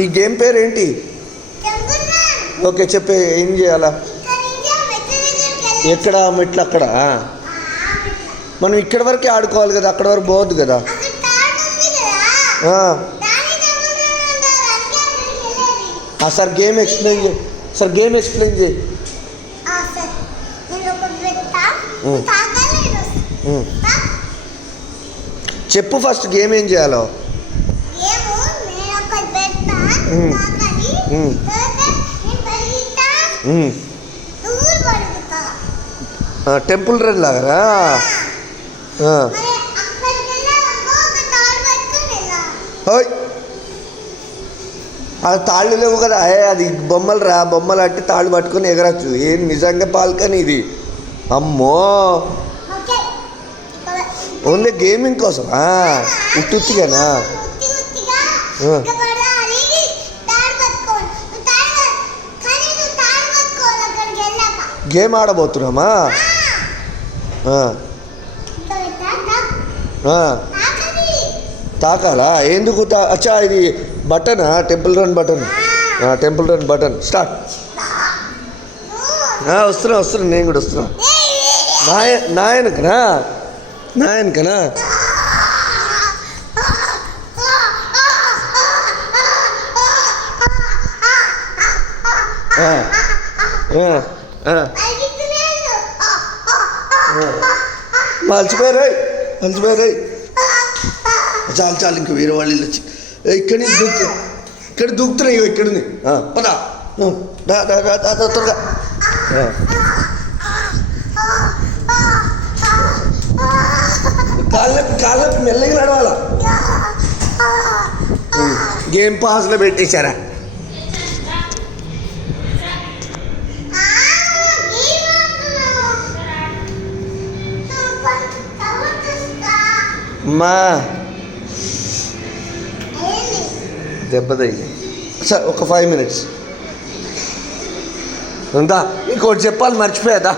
ఈ గేమ్ పేరు ఏంటి? ఓకే చెప్పే, ఏం చేయాలా? ఎక్కడ మెట్లు అక్కడ? మనం ఇక్కడ వరకే ఆడుకోవాలి కదా, అక్కడ వరకు పోవద్దు కదా. సార్ గేమ్ ఎక్స్ప్లెయిన్ చేయి, సార్ గేమ్ ఎక్స్ప్లెయిన్ చేయి. చెప్పు ఫస్ట్ గేమ్ ఏం చేయాలో. టెంపుల్ రన్ లాగా. అది తాళ్ళు లేవు కదా, అది బొమ్మలు రా, బొమ్మలు అట్టి తాళ్ళు పట్టుకొని ఎగరచ్చు. ఏం నిజంగా పాల్కని ఇది? అమ్మో, ఓన్లీ గేమింగ్ కోసం ఉట్టుగానా? గేమ్ ఆడబోతున్నామా? తాకాలా? ఎందుకు అచ్చా, ఇది బటనా? Temple Run button. Temple Run button start. వస్తున్నా నేను కూడా వస్తున్నా. నాయనకనా? మర్చిపోయారు. చాలు ఇంక వేరే వాళ్ళు వచ్చి ఇక్కడ నుంచి ఇక్కడ దూకుతున్నాయి. ఇక్కడ ఉంది, పదా త్వరగా. కాళ్ళకి మెల్లగా నడవాలా. గేమ్ పాస్లో పెట్టేశారా? అమ్మా దెబ్బ తగిలి. సార్ ఒక 5 minutes ఉందా? ఇంకోటి చెప్పాలి, మర్చిపోయాదా?